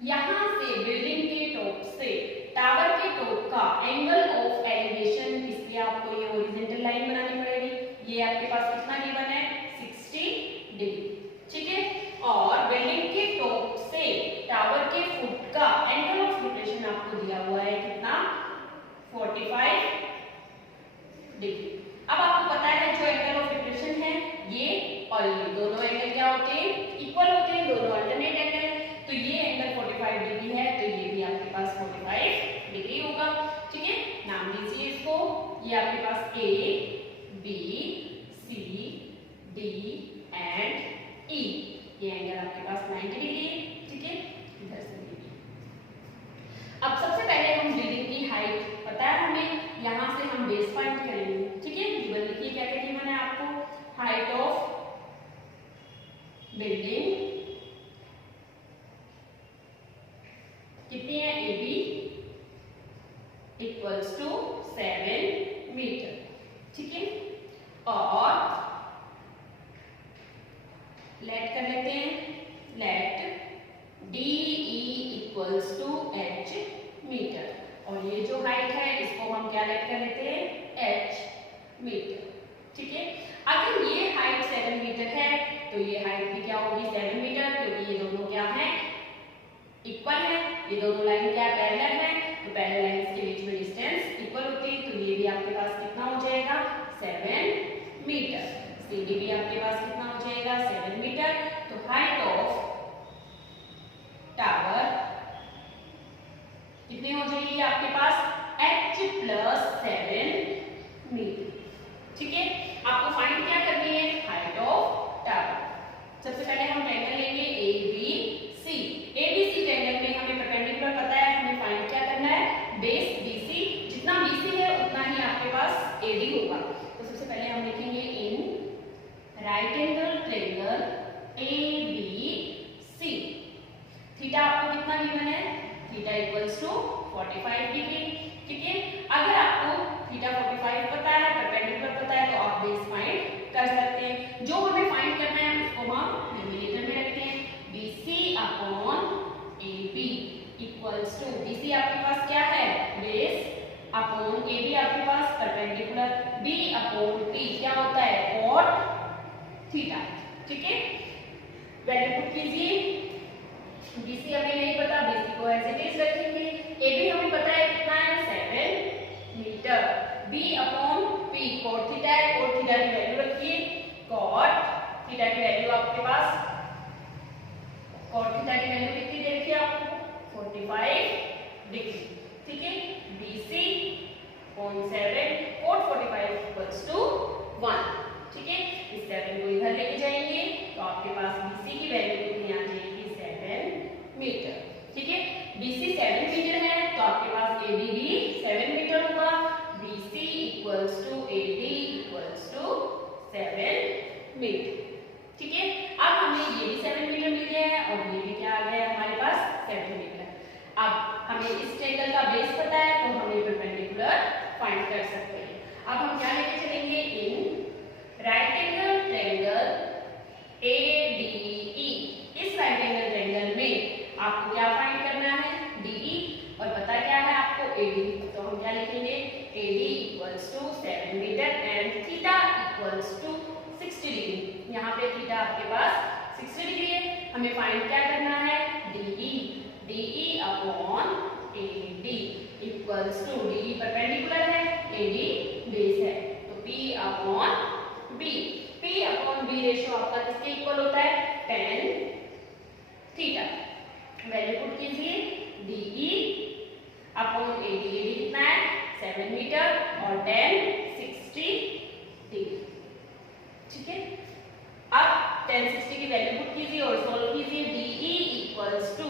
यहाँ से बिल्डिंग के टॉप से टावर के टॉप का एंगल ऑफ एलिवेशन, इसलिए आपको ये हॉरिजॉन्टल लाइन बनानी पड़ेगी। ये आपके पास कितना गिवन है 60 डिग्री, ठीक है। और बिल्डिंग के टॉप से टावर के फुट का एंगल ऑफ रोटेशन आपको दिया हुआ है कितना 45 डिग्री। अब आपको पता है जो एंगल ऑफ रोटेशन है ये और ये दोनों एंगल क्या होते हैं इक्वल होते हैं, दोनों अल्टरनेट एंगल। तो ये एंगल 45 डिग्री है तो ये भी आपके पास 45 डिग्री होगा, ठीक है। नाम दीजिए इसको, ये आपके पास A B C D and E, ये एंगल आपके पास 90 डिग्री है, ठीक है। इधर से अब सबसे पहले हम बिल्डिंग की हाइट पता है हमें, यहाँ से हम बेस पॉइंट करेंगे, ठीक है। गिवन लिखिए क्या क्या गिवन है आपको, हाइट ऑफ बिल्डिंग कितनी है A B equals to 7 metre, ठीक है। और लेट कर लेते हैं, let D E equals to H metre, और ये जो हाइट है इसको हम क्या लेट कर लेते हैं एच मीटर, ठीक है। अगर ये हाइट 7 मीटर है तो ये हाइट भी क्या होगी 7 मीटर, क्योंकि ये दोनों क्या है इक्वल है, ये दोनों लाइन क्या पैरेलल है, तो पैरेलल लाइंस के बीच में डिस्टेंस इक्वल होती है, तो ये भी आपके पास कितना हो जाएगा 7 मीटर। CD भी आपके पास कितना हो जाएगा 7 मीटर। तो हाइट ऑफ टावर कितनी हो जाएगी आपके पास h प्लस 7 मीटर, ठीक है। आपको फाइंड क्या करनी है हाइट ऑफ टावर। सबसे पहले हम ट्रायंगल लेंगे ABC। ABC ट्रायंगल में हमें परपेंडिकुलर पता है, हमें फाइंड क्या करना है बेस BC, जितना BC है उतना ही आपके पास AD होगा। तो सबसे पहले हम लिखेंगे इन right angle triangle ABC, theta आपको कितना गिवन है थीटा इक्वल्स टू 45 डिग्री, ठीक है। अगर आपको थीटा 45 पता है, परपेंडिकुलर पता है, तो आप बेस फाइंड कर सकते हैं। जो हमें फाइंड करना है उसको हम न्यूमरेटर में रखते हैं, BC upon AB equals to, BC आपके पास क्या है बेस अपॉन AB आपके पास परपेंडिकुलर, B अपॉन P क्या होता है कॉट थीटा, ठीक है। वैल्यू पुट कीजिए, BC हमें नहीं पता, BC को एज इट इज रखेंगे। AB हमें पता है कितना है 7 मीटर, B upon P cot theta है, कॉट थीटा की वैल्यू रखिए, कॉट थीटा की वैल्यू आपके पास, कॉट थीटा की वैल्यू कितनी दे रखी है आपको 45 डिग्री, ठीक है। BC upon 7 cot 45 equals to 1, ठीक है। इस 7 को इधर लेके जाएंगे तो आपके पास BC की वैल्यू कितनी आ जाएगी 7 मीटर, ठीक है। BC 7 मीटर है तो आपके पास AD भी 7 मीटर होगा, BC equals to AD equals to 7 metre, ठीक है। अब हमें ये भी 7 मीटर मिल गया है और ये भी क्या आ गया है हमारे पास 7 मीटर। अब हमें इस ट्रायंगल का बेस पता है तो हम ये परपेंडिकुलर फाइंड कर सकते हैं। अब हम क्या लेके चलेंगे in right angle triangle ADE। इस राइट एंगल ट्रायंगल में आपको क्या फाइंड करना है DE, और पता क्या है आपको AD, तो हम क्या लिखेंगे AD equals to 7 metre and theta equals to 60 degree. यहाँ पे थीटा आपके पास 60 डिग्री है, हमें फाइंड क्या करना है DE upon AD equals to, DE perpendicular है AD बेस है, तो P upon B, P upon B ratio आपका किसके इक्वल होता है tan थीटा। वैल्यू पुट कीजिए DE अपॉन AD, AD कितना है 7 मीटर और tan 60 डिग्री, ठीक है। अब tan 60 की वैल्यू पुट कीजिए और सॉल्व कीजिए, DE इक्वल्स टू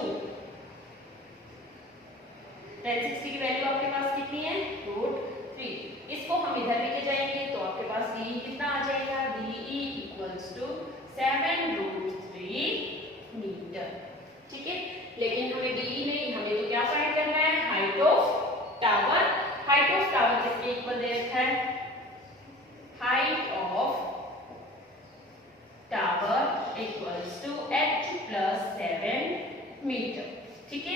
tan 60 की वैल्यू आपके पास कितनी है √3, इसको हम इधर लेके जाएंगे तो आपके पास DE कितना आ जाएगा DE इक्वल्स टू 7√3 मीटर, ठीक है। लेकिन हमें DE नहीं, हमें तो क्या फाइंड करना है height of tower. Height of tower किसके इक्वल दे रखा है, height of tower equals to h plus 7 metre, ठीक है।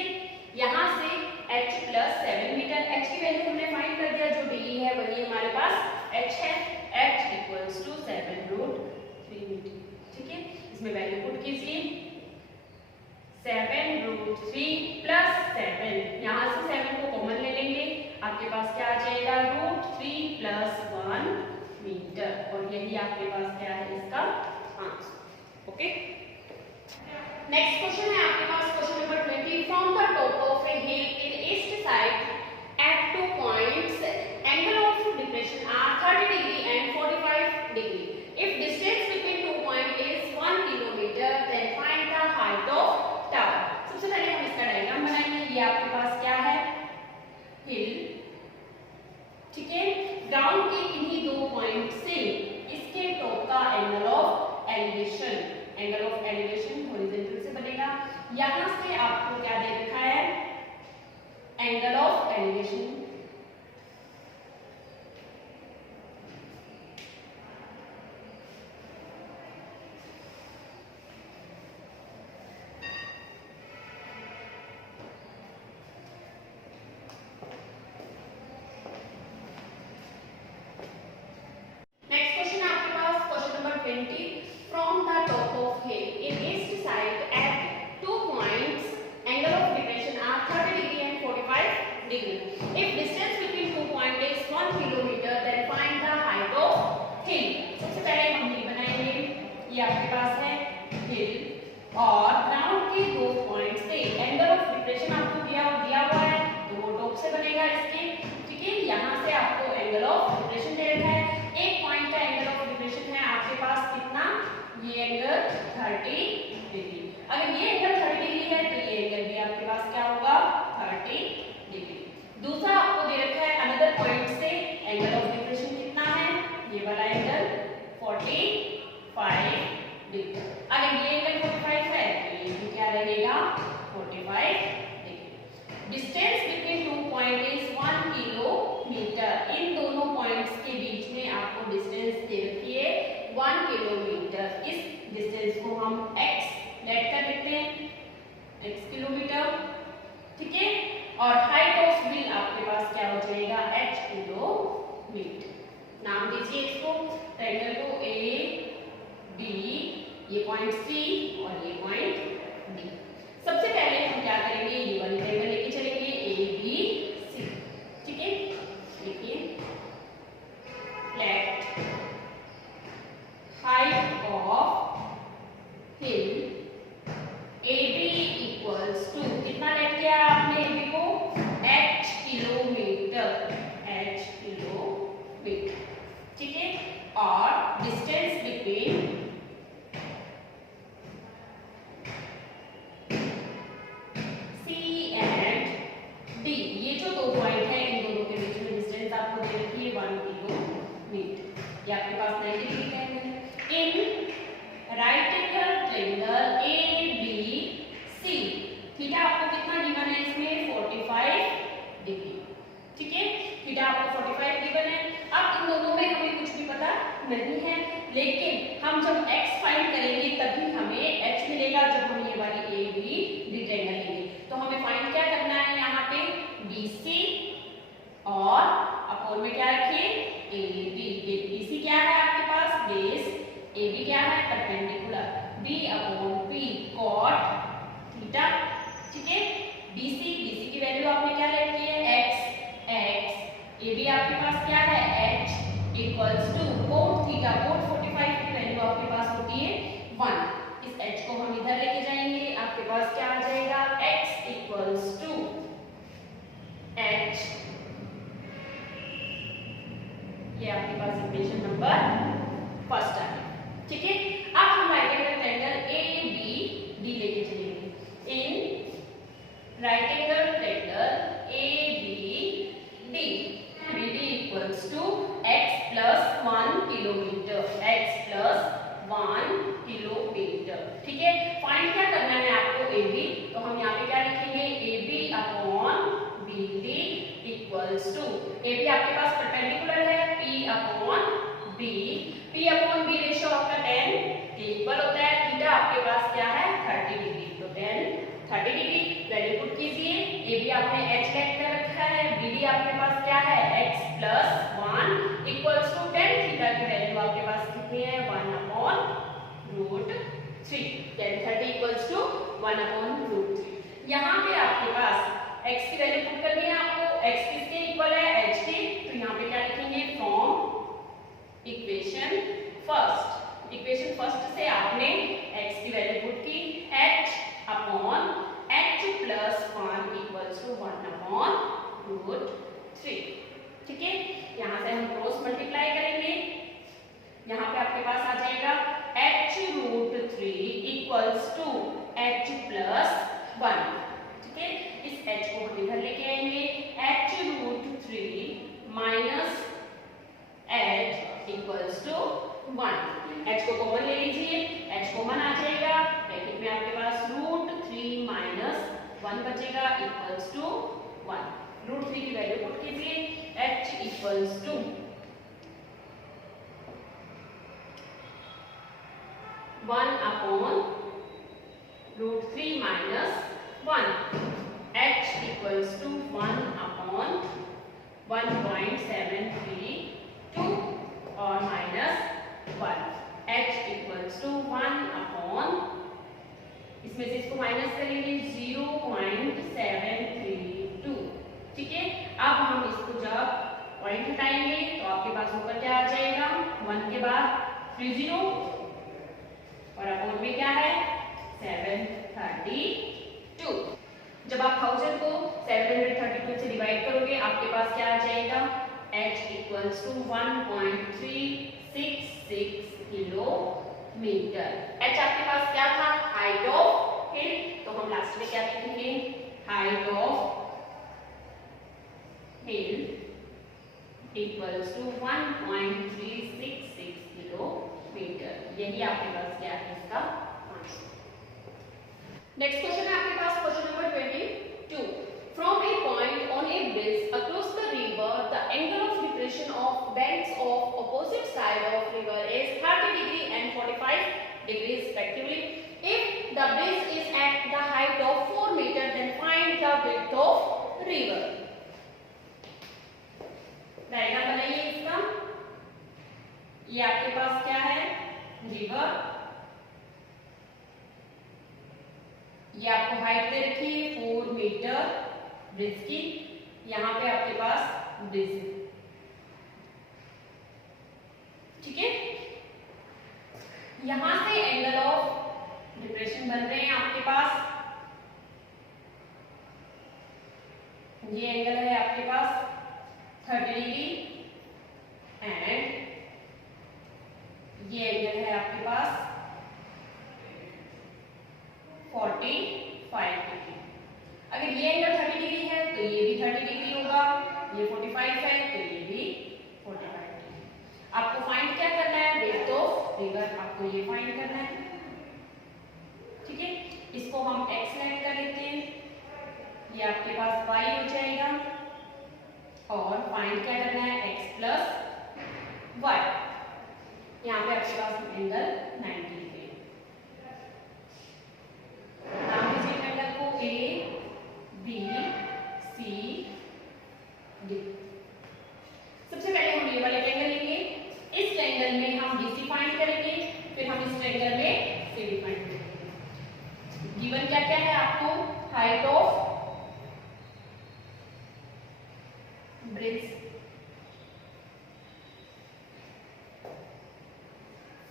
7√3 प्लस 7, यहाँ से 7 को कॉमन ले लेंगे, आपके पास क्या आ जाएगा √3 प्लस 1 मीटर, और यही आपके पास क्या है इसका आंसर। ओके, नेक्स्ट क्वेश्चन है आपके पास question number 20। From the top of a hill in east side at 2 points angle of depression are 30 degree and 45 degree. If distance between 2 points is 1 kilometer, then find the height of tower. सबसे पहले हम इसका diagram बनाएंगे। ये आपके पास क्या है हिल, ठीक है। ग्राउंड के इन्हीं 2 पॉइंट से इसके टॉप का एंगल ऑफ एलिवेशन हॉरिजॉन्टल से बनेगा। यहां से आपको क्या दे रखा है angle of elevation, next question है आपके पास question number 20। From the top of hill in east side at 2 points angle of depression are 30 degree and 45 degree. If distance between 2 point is 1 kilometre, then find the height of hill. सबसे पहले हम हिल बनाएंगे। ये आपके पास है हिल और ground के 2 point से एंगल ऑफ डिप्रेशन आपको दिया हुआ है, तो वो टॉप से बनेगा इसके, ठीक है। यहाँ से आपको एंगल ऑफ डिप्रेशन दे रखा है। एक पॉइंट का एंगल ऑफ डिप्रेशन है आपके पास कितना, ये एंगल 30 डिग्री। अगर ये एंगल 30 डिग्री है तो ये एंगल भी आपके पास क्या होगा 30 डिग्री। दूसरा आपको दे रखा है अनदर पॉइंट से एंगल ऑफ डिप्रेशन कितना है, ये वाला एंगल 45 डिग्री। अगर ये एंगल 45 है तो ये भी क्या रहेगा 45 degree. Distance between 2 point is 1 kilometre. इन दोनों पॉइंट्स के बीच में आपको डिस्टेंस दे रखी है 1 किलोमीटर। इस डिस्टेंस को हम x लेट कर लेते हैं, x किलोमीटर, ठीक है। और हाइट ऑफ हिल आपके पास क्या हो जाएगा h किलोमीटर। नाम दीजिए इसको, ट्रायंगल को a b, ये पॉइंट c और ये पॉइंट d। सबसे पहले हम क्या करेंगे, ये वाली ट्रायंगल लेके चलेंगे a b c, ठीक है। देखिए let height of hill AB equals to कितना लेट किया आपने AB को h किलोमीटर, ठीक है। और distance between C and D, ये जो 2 पॉइंट है इन दोनों के बीच में डिस्टेंस आपको दे रखी है 1 किलोमीटर। ये आपके पास 90 डिग्री का एंगल है। इन right angle triangle ABC, theta आपको कितना गिवन है इसमें 45 डिग्री, ठीक है। थीटा आपको 45 गिवन है। अब इन दोनों में हमें कुछ भी पता नहीं है, लेकिन हम जब x फाइंड करेंगे तभी हमें h मिलेगा, जब हम ये वाली AB ट्रायंगल लेंगे। तो हमें फाइंड क्या करना है, यहाँ पे BC और अपोन में क्या रखिए AB। BC क्या है आपके पास बेस, AB क्या है perpendicular, B upon P cot theta, ठीक है। BC की वैल्यू आपने क्या ले ली है x, AB आपके पास क्या है h equals to cot theta, cot 45 की वैल्यू आपके पास होती है 1। इस h को हम इधर लेके जाएंगे, आपके पास क्या आ जाएगा x इक्वल्स टू h, ये आपके पास इक्वेशन नंबर फर्स्ट आ गया, ठीक है। अब हम राइट एंगल ट्रायंगल ABD लेके चलेंगे। In right angle triangle ABD, BD equals to x plus 1 kilometre, ठीक है। फाइंड क्या करना है आपको AB, तो हम यहाँ पे क्या लिखेंगे AB upon BD equals to, AB आपके पास परपेंडिकुलर है P upon B, P upon B ratio आपका 10 के इक्वल होता है। थीटा आपके पास क्या है 30 डिग्री, तो 10 30 डिग्री वैल्यू पुट कीजिए। AB आपने h लेट कर रखा है, BD आपके पास क्या है x plus 1 equals to 10, theta की वैल्यू आपके पास कितनी है 1 अपॉन √3, 10 30 इक्वल्स टू 1/√3। यहाँ पे आपके पास x की वैल्यू पुट करनी है आपको। x किसके इक्वल है? h के। तो यहाँ पे क्या लिखेंगे? फ्रॉम इक्वेशन फर्स्ट से आपने x की वैल्यू पुट की h upon h plus 1 equals to 1/√3। ठीक है, यहाँ से हम क्रॉस मल्टीप्लाई करेंगे। यहाँ पे आपके पास आ जाएगा h√3 equals to h plus 1। ठीक है, इस h को हम इधर लेके आएंगे। h√3 minus h equals to 1। h को कॉमन ले लीजिए, h कॉमन आ जाएगा। ब्रैकेट में आपके पास √3 माइनस 1 बचेगा इक्वल्स टू 1। √3 की वैल्यू पुट कीजिए। h equals to 1/√3 minus 1। h equals to 1/1.732 और माइनस 1। h इक्वल्स टू 1/, इसमें से इसको माइनस करेंगे 0.732। ठीक है, अब हम इसको जब पॉइंट हटाएंगे तो आपके पास ऊपर क्या आ जाएगा? 1 के बाद 30 और अपॉन में क्या है? 732। जब आप 1000 को 732 से डिवाइड करोगे आपके पास क्या आ जाएगा? h equals to 1.366 kilometre. h आपके पास क्या था? Height of hill. तो हम लास्ट में क्या लिखेंगे? Height of hill equals to 1.366 kilometre. यही आपके पास क्या है? इसका आंसर। नेक्स्ट क्वेश्चन है आपके पास question number 22। From a point on a bridge across the river the angle of depression of banks of opposite side of river is 30 degree and 45 degree respectively. If the bridge is at the height of 4 metre then find the width of river. Diagram बनाइए इसका। ये आपके पास क्या है? River. ये आपको height दे रखी है 4 मीटर ब्रिज की। यहाँ पे आपके पास ब्रिज है। ठीक है, यहां से एंगल ऑफ डिप्रेशन बन रहे हैं आपके पास। ये एंगल है आपके पास 30 डिग्री एंड ये एंगल है आपके पास 45 डिग्री। अगर ये एंगल 30 डिग्री है तो ये भी 30 डिग्री होगा, ये 45 है तो ये भी 45 डिग्री। आपको फाइंड क्या करना है? विड्थ ऑफ रिवर आपको ये फाइंड करना है। ठीक है, इसको हम x लेट कर लेते हैं। ये आपके पास y हो जाएगा और फाइंड क्या करना है? x plus y। यहाँ पे आपके पास एंगल 90 डिग्री। नाम दीजिए एंगल को A, B, C, D। सबसे पहले हम ये वाले ट्रायंगल लेंगे। इस ट्रायंगल में हम BC फाइंड करेंगे, फिर हम इस ट्रायंगल में CD फाइंड करेंगे। गिवन क्या क्या है आपको? Height of bridge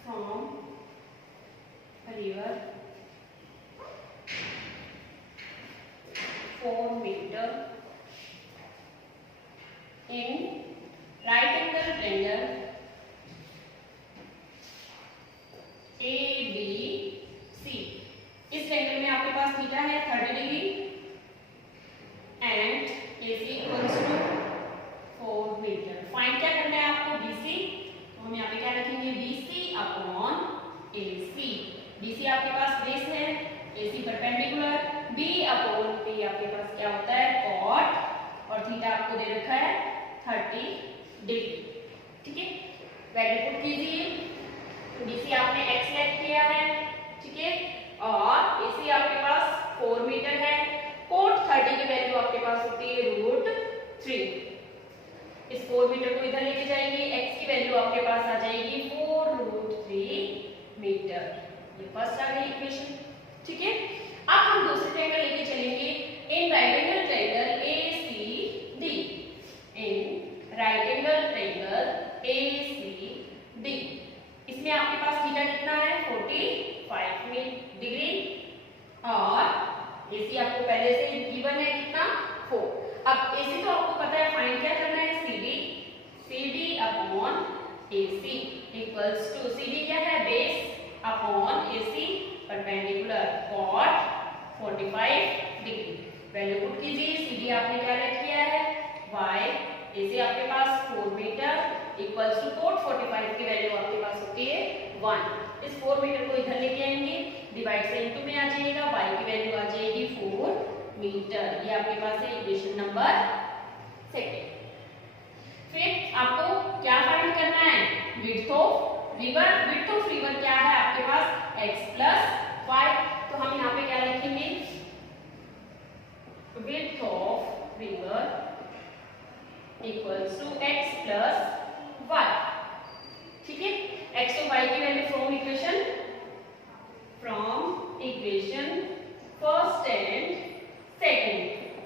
from river 4 metre in right angle triangle ABC। इस ट्रायंगल में आपके पास थीटा है 30 degree and AC equals to 4 metre. Find क्या करना है आपको? BC। तो हम यहाँ पे क्या रखेंगे? BC upon AC। BC आपके पास बेस है, AC perpendicular, B upon P आपके पास क्या होता है? कॉट, और थीटा आपको दे रखा है 30 डिग्री। ठीक है, वैल्यू पुट कीजिए। BC आपने x लेट किया है। ठीक है, और AC आपके पास 4 मीटर है। कोट 30 की वैल्यू आपके पास होती है √3। इस 4 मीटर को इधर लेके जाएंगे, x की वैल्यू आपके पास आ जाएगी 4√3 मीटर। ये फर्स्ट आ गई इक्वेशन। ठीक है, अब हम दूसरे ट्रायंगल लेके चलेंगे in right angle triangle ACD। In right angle triangle ACD, इसमें आपके पास थीटा कितना है 45 डिग्री और AC आपको पहले से गिवन है कितना 4। अब AC तो आपको पता है, फाइंड क्या करना है CD upon AC equals to, CD क्या है base upon AC perpendicular cot 45 degree. Value put कीजिए, CD आपने क्या लेट किया है y, AC आपके पास 4 मीटर इक्वल्स टू कॉट 45 की वैल्यू आपके पास होती है 1। इस 4 मीटर को इधर लेके आएंगे, डिवाइड से इनटू में आ जाएगा, y की वैल्यू आ जाएगी 4 मीटर। ये आपके पास है इक्वेशन नंबर 2। फिर आपको क्या फाइंड करना है, विड्थ ऑफ रिवर क्या है आपके पास x प्लस y। तो हम यहाँ पे क्या लिखेंगे, width of river equals to x plus y। ठीक है, x और y की value from equation first and second.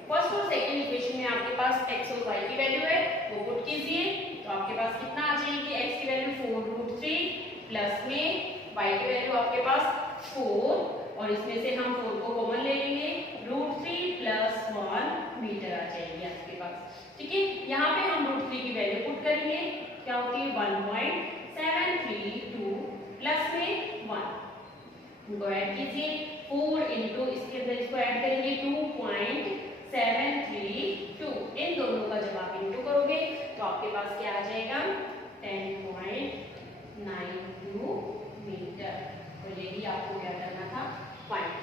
First और सेकंड इक्वेशन में आपके पास x और y की वैल्यू है, वो पुट कीजिए। तो आपके पास कितना आ जाएगी, x की वैल्यू 4√3 प्लस में y की वैल्यू आपके पास 4 और इसमें से हम 4 को कॉमन ले लेंगे, √3 प्लस 1 मीटर आ जाएगी आपके पास। ठीक है, यहाँ पे हम √3 की वैल्यू पुट करेंगे, क्या होती है 1.732 प्लस में 1, इनको ऐड कीजिए 4 इंटू इसके अंदर इसको ऐड करेंगे 2.732। इन दोनों का जब आप इंटू करोगे तो आपके पास क्या आ जाएगा 10.92 मीटर। तो यही आपको क्या करना था फाइंड।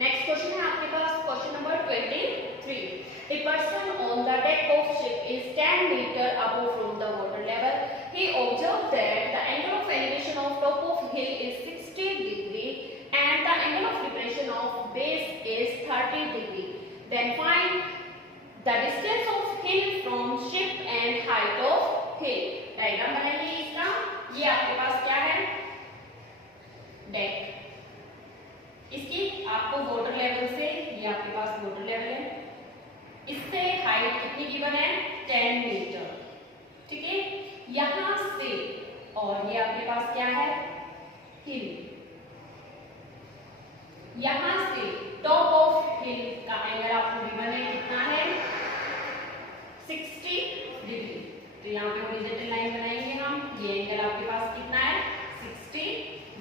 नेक्स्ट क्वेश्चन है आपके पास question number 23। A person on the deck of ship is 10 meter above from the water level. He observed that the angle of elevation of top of hill is 60 degree and the angle of depression of base is 30 degree. Then find the distance of hill from ship and height of hill. Diagram बनाइए इसका। ये आपके पास क्या है deck, इसकी आपको water level से, ये आपके पास वाटर लेवल है, इससे हाइट कितनी गिवन है 10 मीटर। ठीक है, यहां से और ये आपके पास क्या है हिल, यहां से टॉप ऑफ हिल का एंगल आपको गिवन है कितना है 60 डिग्री। तो यहाँ पे हॉरिजॉन्टल लाइन बनाएंगे हम, ये एंगल आपके पास कितना है 60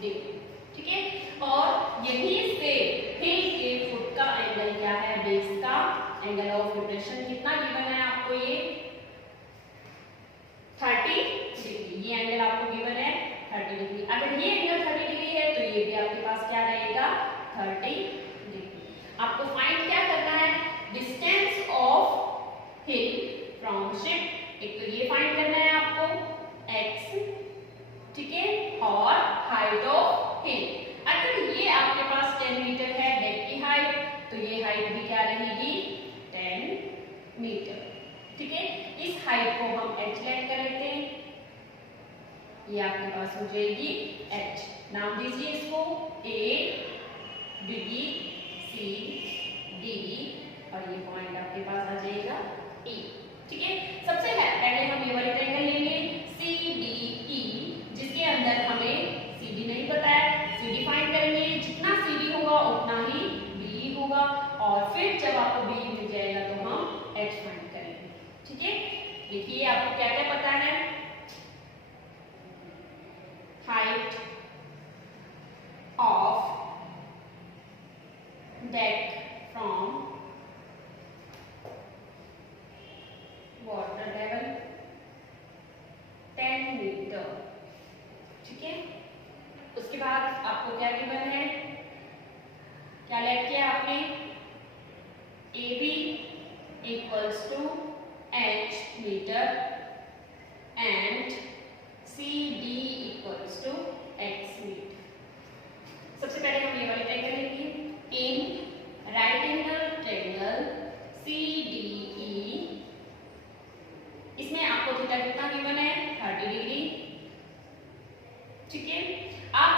डिग्री। ठीक है, और यहीं से हिल के फुट का एंगल क्या है बेस का एंगल ऑफ डिप्रेशन कितना गिवन है आपको, ये 30 डिग्री। ये एंगल आपको गिवन है 30 डिग्री। अगर ये एंगल 30 डिग्री है तो ये भी आपके पास क्या रहेगा 30 डिग्री। आपको फाइंड क्या करना है, distance of hill from ship. एक तो ये फाइंड करना है आपको x, ठीक है, और हाइट ऑफ हिल। अगर ये आपके पास 10 मीटर है डेक की हाइट, तो ये हाइट भी क्या रहेगी 10 मीटर। ठीक है, इस हाइट को हम h लेट कर लेते हैं, ये आपके पास हो जाएगी h। नाम दीजिए इसको a, b, c, d और ये पॉइंट आपके पास आ जाएगा e। ठीक है, सबसे पहले हम ये वाली ट्रायंगल लेंगे CDE, जिसके अंदर हमें CD नहीं पता है, CD फाइंड करेंगे। जितना CD होगा उतना ही BE होगा और फिर जब आपको BE मिल जाएगा तो हम H फाइंड करेंगे। ठीक है, देखिए आपको क्या क्या पता है, height of deck from water level 10 metre. ठीक है, उसके बाद आपको क्या गिवन है, क्या लेट किया आपने AB equals to h metre and CD equals to x metre. सबसे पहले हम ये वाली ट्रायंगल लेंगे in right angle triangle CDE। इसमें आपको थीटा कितना गिवन है 30 डिग्री। ठीक है, अब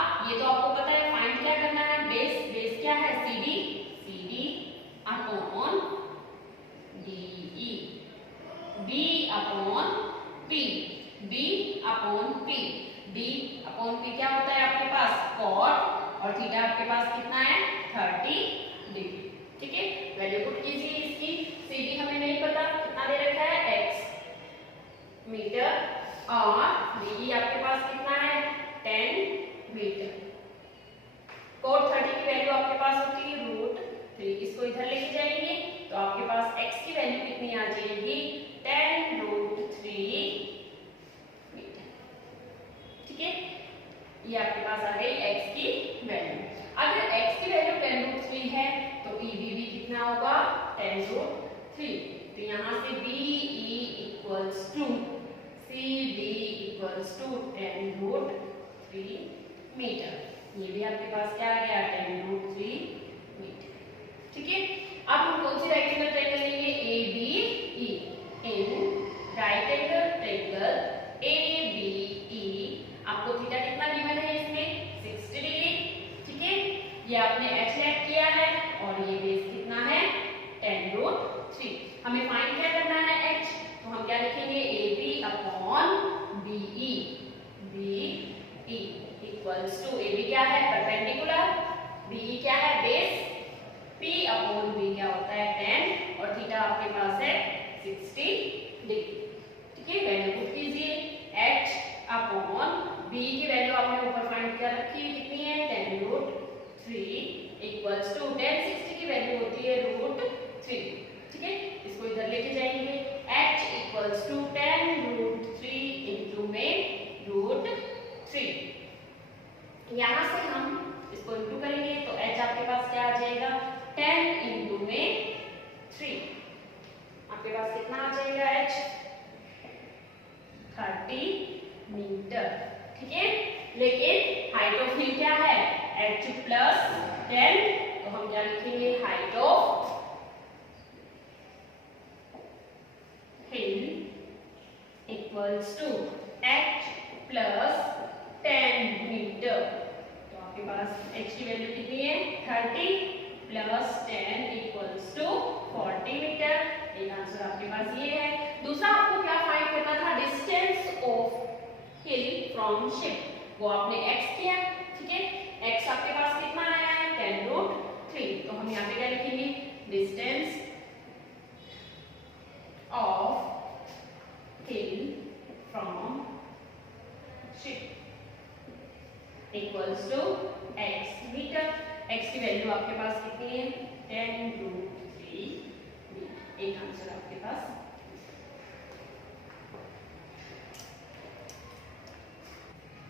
आपके पास कितना है 30 डिग्री। ठीक है, वैल्यू पुट कीजिए इसकी। CD हमें नहीं पता कितना दे रखा है x मीटर और BE आपके पास कितना है 10 मीटर। cot 30 की वैल्यू आपके पास होती है √3। इसको इधर लेके जाएंगे तो आपके पास x की वैल्यू कितनी आ जाएगी 10√3 मीटर। ठीक है, ये आपके पास आ गई x की वैल्यू। अगर x की वैल्यू 10√3 है तो EB भी कितना होगा 10√3। तो यहाँ से BE equals to CD equals to 10√3 metre. ये भी आपके पास क्या आ गया 10√3 मीटर। ठीक है, अब हम कौन सी राइट एंगल ट्रायंगल लेंगे ABE। इन राइट एंगल ट्रायंगल ABE आपको थीटा कितना गिवन है इसमें 60 डिग्री। ठीक है, ये आपने h लेट किया है और ये बेस कितना है 10√3। हमें फाइंड क्या करना है h, तो हम क्या लिखेंगे AB upon BE। BE equals to AB क्या है परपेंडिकुलर, BE क्या है बेस, P अपॉन B क्या होता है 10 और थीटा आपके पास है 60 डिग्री। ठीक है, वैल्यू पुट कीजिए h अपॉन B की वैल्यू आपने ऊपर फाइंड कर रखी है कितनी है 10√3 इक्वल्स टू 10 60 की वैल्यू होती है √3। ठीक है, इसको इधर लेके जाएंगे h इक्वल्स टू 10√3 इनटू में √3। यहाँ से हम इसको इंटू करेंगे तो h आपके पास क्या आ जाएगा 10 इंटू में 3। आपके पास कितना आ जाएगा h 30 मीटर। ठीक है, लेकिन हाइट ऑफ हिल क्या है h प्लस 10, तो हम क्या लिखेंगे height of hill equals to h plus 10 metre. तो आपके पास h की वैल्यू कितनी है 30 प्लस 10 इक्वल्स टू 40 मीटर। एक आंसर आपके पास ये है। दूसरा आपको क्या फाइंड करना था distance of hill from ship, वो आपने x किया। ठीक है, x आपके पास कितना आया है 10√3। तो हम यहाँ पे क्या लिखेंगे distance of hill from ship equals to x metre. x की वैल्यू आपके पास कितनी है 10√3 मीटर। एक आंसर आपके पास।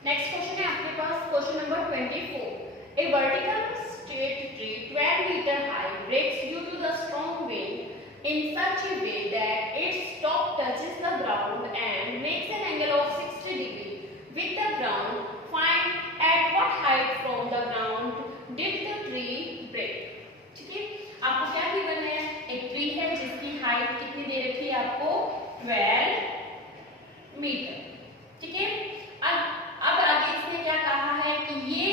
नेक्स्ट क्वेश्चन है आपके पास question number 24। A vertical straight tree 12 meter high breaks due to the strong wind in such a way that its top touches the ground and makes an angle of 60 degree with the ground. Find at what height from the ground did the tree break। ठीक है, आपको क्या given है एक tree है जिसकी height कितनी दे रखी है आपको 12 मीटर। ठीक है, अब आगे इसने क्या कहा है कि ये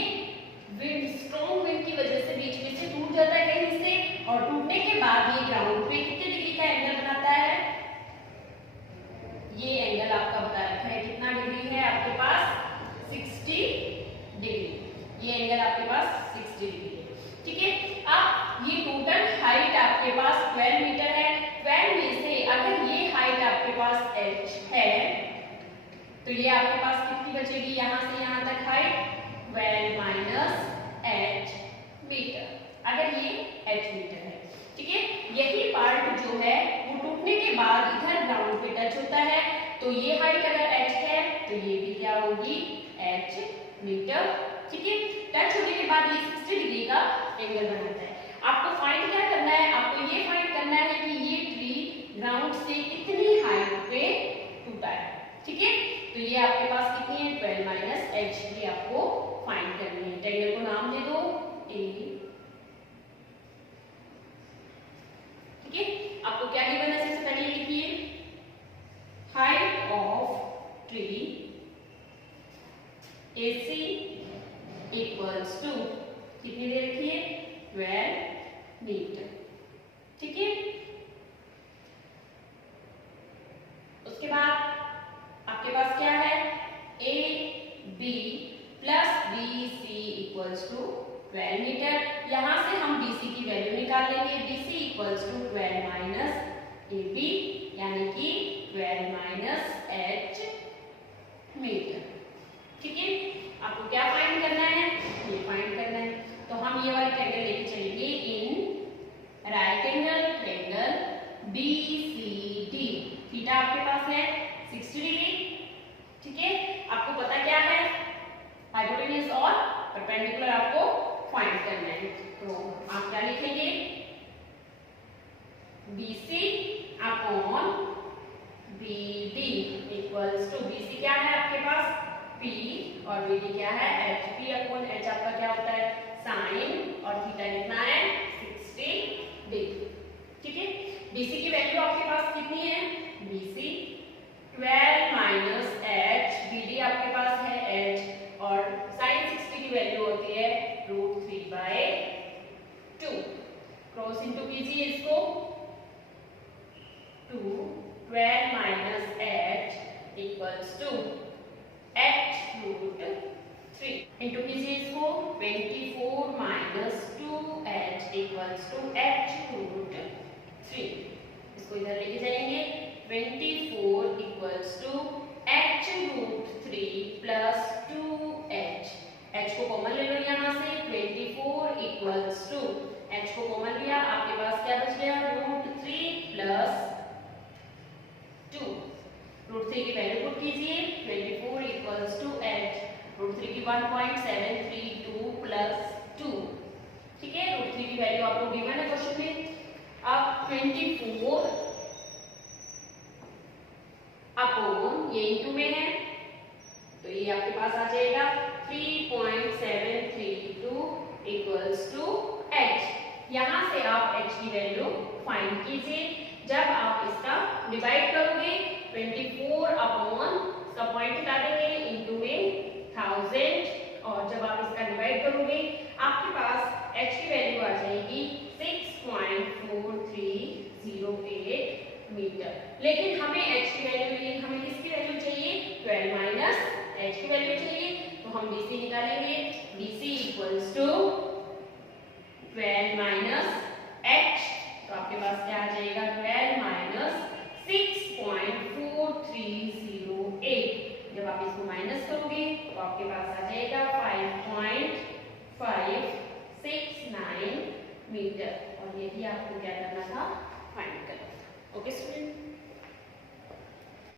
विंड स्ट्रॉन्ग विंड की वजह से बीच में से टूट जाता है कहीं से और टूटने के बाद ये ग्राउंड पे कितने डिग्री का एंगल बनाता है। ये एंगल आपका बता रखा है कितना डिग्री है आपके पास 60 डिग्री। ये एंगल आपके पास 60 डिग्री है। ठीक है, अब ये टोटल हाइट आपके पास 12 मीटर है। 12 में से अगर ये हाइट आपके पास h है तो ये आपके पास कितनी बचेगी यहाँ से यहाँ तक हाइट 12 माइनस h मीटर, अगर ये h मीटर है। ठीक है, यही पार्ट जो है वो टूटने के बाद इधर ग्राउंड पे टच होता है तो ये हाइट अगर h है तो ये भी क्या होगी h मीटर। ठीक है, टच होने के बाद ये 60 डिग्री का एंगल बनाता है। आपको फाइंड क्या करना है, आपको ये फाइंड करना है कि ये ट्री ग्राउंड से कितनी हाइट पे टूटा है। ठीक है, तो ये आपके पास कितनी है 12 माइनस h की आपको फाइंड करनी है। ट्रायंगल को नाम दे दो A। ठीक है, आपको क्या गिवन है सबसे पहले लिखिए height of tree AC equals to कितनी दे रखी है 12 मीटर। ठीक है, उसके बाद आपके पास क्या है AB plus BC equals to 12 metre. यहाँ से हम BC की वैल्यू निकाल लेंगे। BC equals to 12 minus AB, यानी कि 12 माइनस H मीटर। ठीक है, आपको क्या फाइंड करना है, ये फाइंड करना है। तो हम ये वाला ट्रायंगल लेके चलेंगे in right angle triangle BCD। Theta आपके पास है 60 डिग्री। ठीक है, आपको पता क्या है, हाइपोटेन्यूज और परपेंडिकुलर आपको फाइंड करना है। तो आप क्या लिखेंगे, BC upon BD equals to, BC क्या है आपके पास P और BD क्या है HP अपॉन H। आपका क्या होता है साइन, और थीटा कितना है 60 डिग्री। ठीक है, BC की वैल्यू आपके पास कितनी है, BC 12 माइनस H, BD आपके पास है H, और साइन 60 की वैल्यू होती है √3/2। क्रॉस इनटू कीजिए इसको, 12 minus H equals to H √3 into कीजिए इसको, 24 minus 2H equals to H √3। इसको इधर लेके जाएंगे, 24 equals to H √3 plus 2H। H को कॉमन ले लो यहाँ से, 24 इक्वल्स टू H को कॉमन लिया, आपके पास क्या बच गया √3 प्लस 2। √3 की वैल्यू पुट कीजिए, 24 इक्वल्स टू H, √3 की 1.732 प्लस 2। ठीक है, √3 की वैल्यू आपको गिवन है क्वेश्चन में। अब 24 अपॉन ये इंटू में है, तो ये आपके पास आ जाएगा 3.732 इक्वल्स टू H। यहाँ से आप H की वैल्यू फाइंड कीजिए। जब आप इसका डिवाइड करोगे 24 अपॉन, इसका पॉइंट हटा देंगे, इंटू में 1000, और जब आप इसका डिवाइड करोगे आपके पास H की वैल्यू आ जाएगी 6.4308 मीटर। लेकिन हमें H की वैल्यू, हमें किसकी वैल्यू चाहिए, 12 माइनस H की वैल्यू चाहिए। तो हम BC निकालेंगे, BC equals to 12 minus H, तो आपके पास क्या आ जाएगा 12 माइनस 6.4308। जब आप इसको माइनस करोगे तो आपके पास आ जाएगा 5.569 मीटर। और यही आपको क्या करना था, फाइंड करना था। ओके।